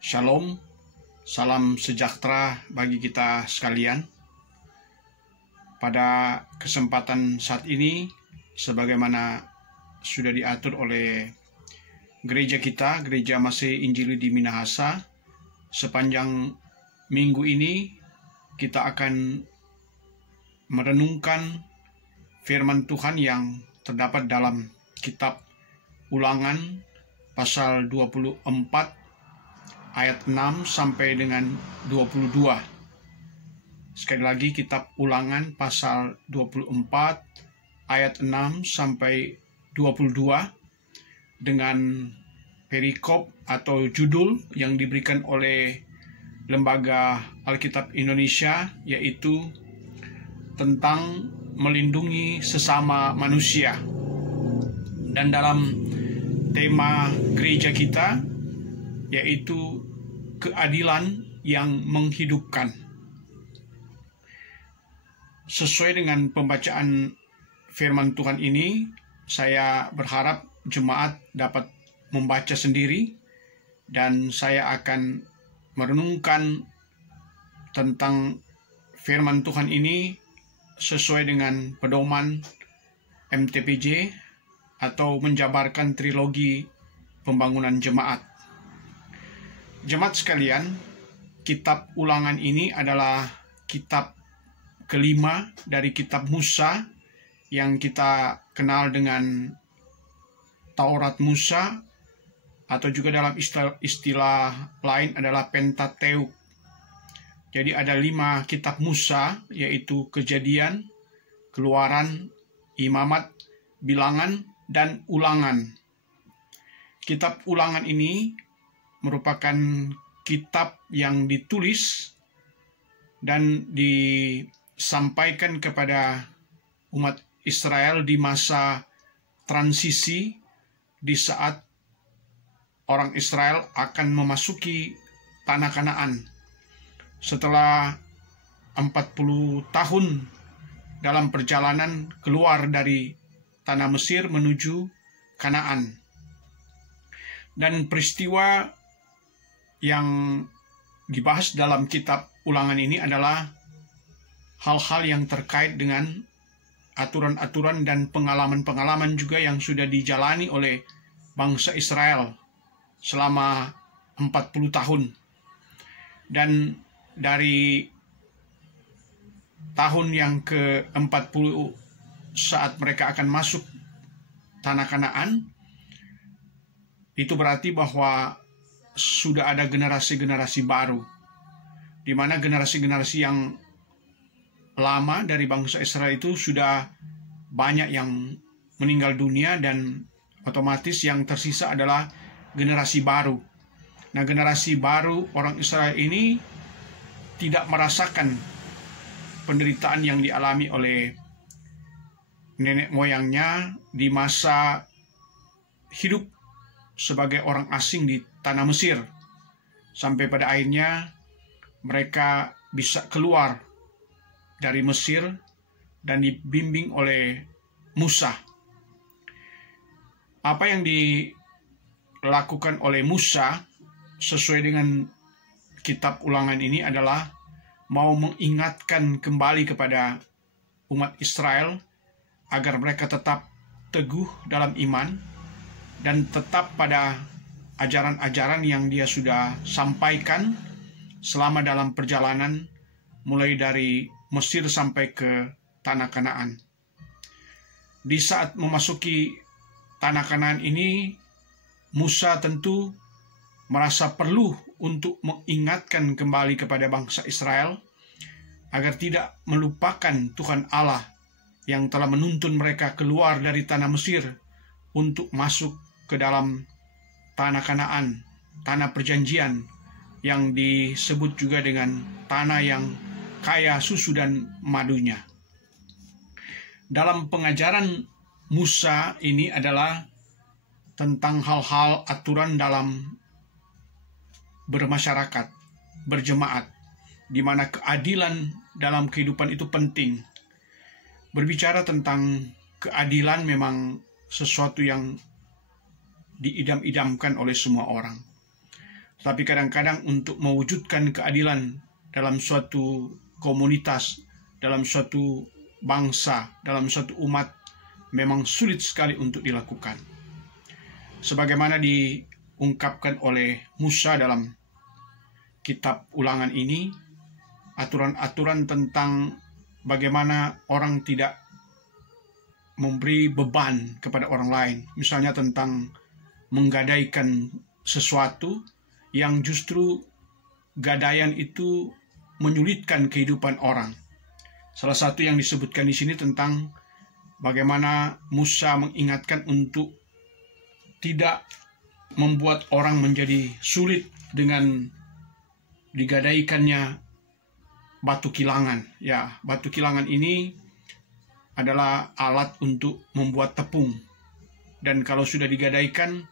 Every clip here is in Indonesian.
Shalom, salam sejahtera bagi kita sekalian. Pada kesempatan saat ini, sebagaimana sudah diatur oleh gereja kita, Gereja Masih Injili di Minahasa, sepanjang minggu ini kita akan merenungkan firman Tuhan yang terdapat dalam kitab Ulangan pasal 24 ayat 6 sampai dengan 22. Sekali lagi, kitab Ulangan pasal 24 ayat 6 sampai 22 dengan perikop atau judul yang diberikan oleh Lembaga Alkitab Indonesia, yaitu tentang melindungi sesama manusia. Dan dalam tema gereja kita, yaitu keadilan yang menghidupkan. Sesuai dengan pembacaan firman Tuhan ini, saya berharap jemaat dapat membaca sendiri, dan saya akan merenungkan tentang firman Tuhan ini sesuai dengan pedoman MTPJ atau menjabarkan trilogi pembangunan jemaat. Jemaat sekalian, kitab Ulangan ini adalah kitab kelima dari kitab Musa yang kita kenal dengan Taurat Musa, atau juga dalam istilah lain adalah Pentateuk. Jadi ada 5 kitab Musa, yaitu Kejadian, Keluaran, Imamat, Bilangan, dan Ulangan. Kitab Ulangan ini merupakan kitab yang ditulis dan disampaikan kepada umat Israel di masa transisi, di saat orang Israel akan memasuki tanah Kanaan setelah 40 tahun dalam perjalanan keluar dari tanah Mesir menuju Kanaan. Dan peristiwa yang dibahas dalam kitab Ulangan ini adalah hal-hal yang terkait dengan aturan-aturan dan pengalaman-pengalaman juga yang sudah dijalani oleh bangsa Israel selama 40 tahun. Dan dari tahun yang ke-40 saat mereka akan masuk tanah Kanaan, itu berarti bahwa sudah ada generasi-generasi baru, di mana generasi-generasi yang lama dari bangsa Israel itu sudah banyak yang meninggal dunia, dan otomatis yang tersisa adalah generasi baru. Nah, generasi baru orang Israel ini tidak merasakan penderitaan yang dialami oleh nenek moyangnya di masa hidup sebagai orang asing di tanah Mesir, sampai pada akhirnya mereka bisa keluar dari Mesir dan dibimbing oleh Musa. Apa yang dilakukan oleh Musa sesuai dengan kitab Ulangan ini adalah mau mengingatkan kembali kepada umat Israel agar mereka tetap teguh dalam iman dan tetap pada ajaran-ajaran yang dia sudah sampaikan selama dalam perjalanan mulai dari Mesir sampai ke tanah Kanaan. Di saat memasuki tanah Kanaan ini, Musa tentu merasa perlu untuk mengingatkan kembali kepada bangsa Israel agar tidak melupakan Tuhan Allah yang telah menuntun mereka keluar dari tanah Mesir untuk masuk ke dalam tanah Kanaan, tanah perjanjian yang disebut juga dengan tanah yang kaya susu dan madunya. Dalam pengajaran Musa ini adalah tentang hal-hal aturan dalam bermasyarakat, berjemaat, di mana keadilan dalam kehidupan itu penting. Berbicara tentang keadilan memang sesuatu yang diidam-idamkan oleh semua orang. Tapi kadang-kadang untuk mewujudkan keadilan dalam suatu komunitas, dalam suatu bangsa, dalam suatu umat, memang sulit sekali untuk dilakukan. Sebagaimana diungkapkan oleh Musa dalam kitab Ulangan ini, aturan-aturan tentang bagaimana orang tidak memberi beban kepada orang lain, misalnya tentang menggadaikan sesuatu yang justru gadaian itu menyulitkan kehidupan orang. Salah satu yang disebutkan di sini tentang bagaimana Musa mengingatkan untuk tidak membuat orang menjadi sulit dengan digadaikannya batu kilangan. Ya, batu kilangan ini adalah alat untuk membuat tepung. Dan kalau sudah digadaikan,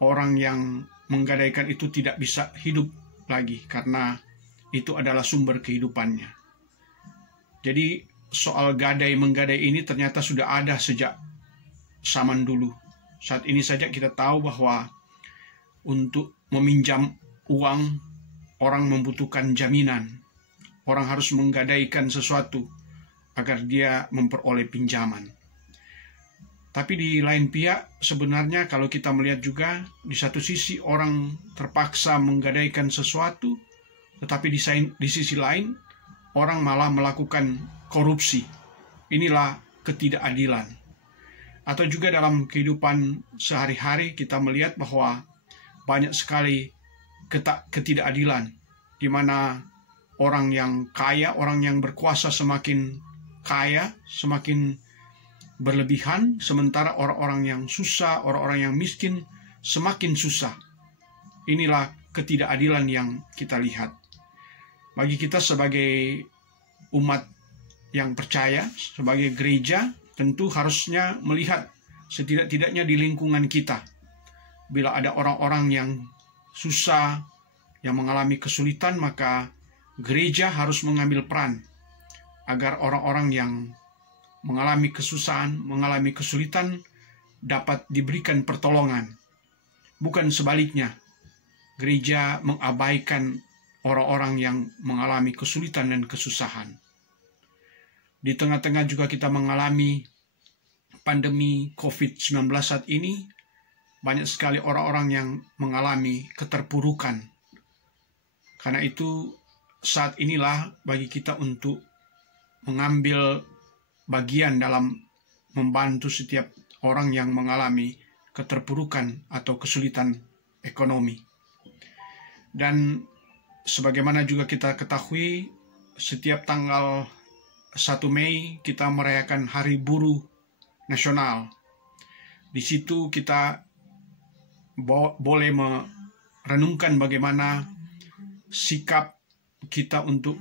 orang yang menggadaikan itu tidak bisa hidup lagi karena itu adalah sumber kehidupannya. Jadi soal gadai-menggadai ini ternyata sudah ada sejak zaman dulu. Saat ini saja kita tahu bahwa untuk meminjam uang, orang membutuhkan jaminan. Orang harus menggadaikan sesuatu agar dia memperoleh pinjaman. Tapi di lain pihak, sebenarnya kalau kita melihat juga, di satu sisi orang terpaksa menggadaikan sesuatu, tetapi di sisi lain, orang malah melakukan korupsi. Inilah ketidakadilan. Atau juga dalam kehidupan sehari-hari kita melihat bahwa banyak sekali ketidakadilan, di mana orang yang kaya, orang yang berkuasa semakin kaya, semakin berlebihan, sementara orang-orang yang susah, orang-orang yang miskin semakin susah. Inilah ketidakadilan yang kita lihat. Bagi kita sebagai umat yang percaya, sebagai gereja, tentu harusnya melihat setidak-tidaknya di lingkungan kita. Bila ada orang-orang yang susah, yang mengalami kesulitan, maka gereja harus mengambil peran agar orang-orang yang mengalami kesusahan, mengalami kesulitan dapat diberikan pertolongan. Bukan sebaliknya, gereja mengabaikan orang-orang yang mengalami kesulitan dan kesusahan. Di tengah-tengah juga kita mengalami pandemi COVID-19 saat ini, banyak sekali orang-orang yang mengalami keterpurukan. Karena itu, saat inilah bagi kita untuk mengambil bagian dalam membantu setiap orang yang mengalami keterpurukan atau kesulitan ekonomi. Dan sebagaimana juga kita ketahui, setiap tanggal 1 Mei kita merayakan Hari Buruh Nasional. Di situ kita boleh merenungkan bagaimana sikap kita untuk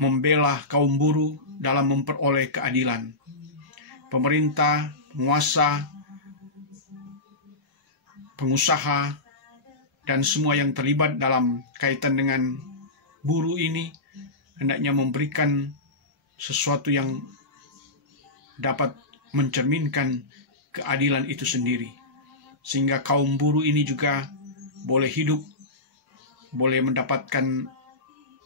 membela kaum buruh dalam memperoleh keadilan. Pemerintah, penguasa, pengusaha, dan semua yang terlibat dalam kaitan dengan buruh ini hendaknya memberikan sesuatu yang dapat mencerminkan keadilan itu sendiri. Sehingga kaum buruh ini juga boleh hidup, boleh mendapatkan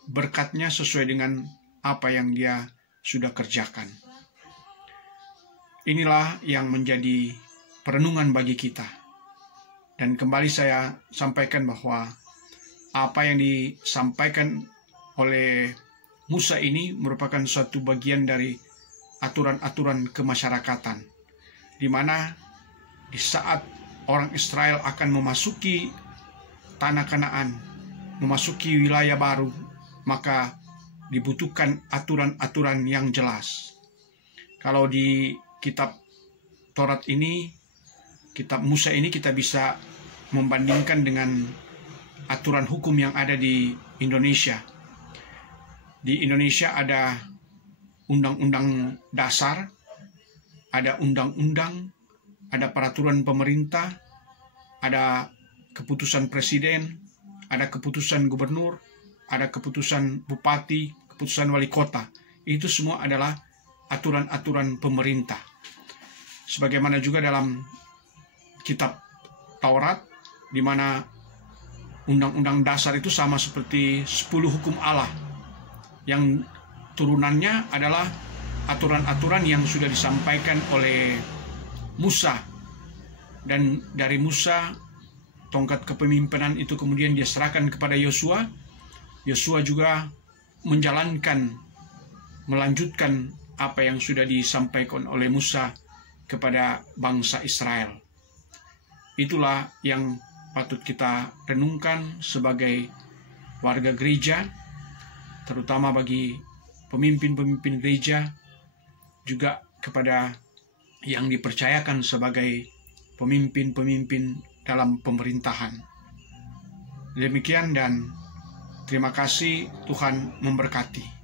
berkatnya sesuai dengan apa yang dia sudah kerjakan. Inilah yang menjadi perenungan bagi kita. Dan kembali saya sampaikan bahwa apa yang disampaikan oleh Musa ini merupakan suatu bagian dari aturan-aturan kemasyarakatan, di mana di saat orang Israel akan memasuki tanah Kanaan, memasuki wilayah baru, maka dibutuhkan aturan-aturan yang jelas. Kalau di kitab Taurat ini, kitab Musa ini, kita bisa membandingkan dengan aturan hukum yang ada di Indonesia. Di Indonesia ada undang-undang dasar, ada undang-undang, ada peraturan pemerintah, ada keputusan presiden, ada keputusan gubernur, ada keputusan bupati, keputusan wali kota. Itu semua adalah aturan-aturan pemerintah. Sebagaimana juga dalam kitab Taurat, di mana Undang-undang dasar itu sama seperti 10 hukum Allah, yang turunannya adalah aturan-aturan yang sudah disampaikan oleh Musa. Dan dari Musa, tongkat kepemimpinan itu kemudian dia serahkan kepada Yosua. Yosua juga menjalankan, melanjutkan apa yang sudah disampaikan oleh Musa kepada bangsa Israel. Itulah yang patut kita renungkan sebagai warga gereja, terutama bagi pemimpin-pemimpin gereja, juga kepada yang dipercayakan sebagai pemimpin-pemimpin dalam pemerintahan. Demikian dan terima kasih, Tuhan memberkati.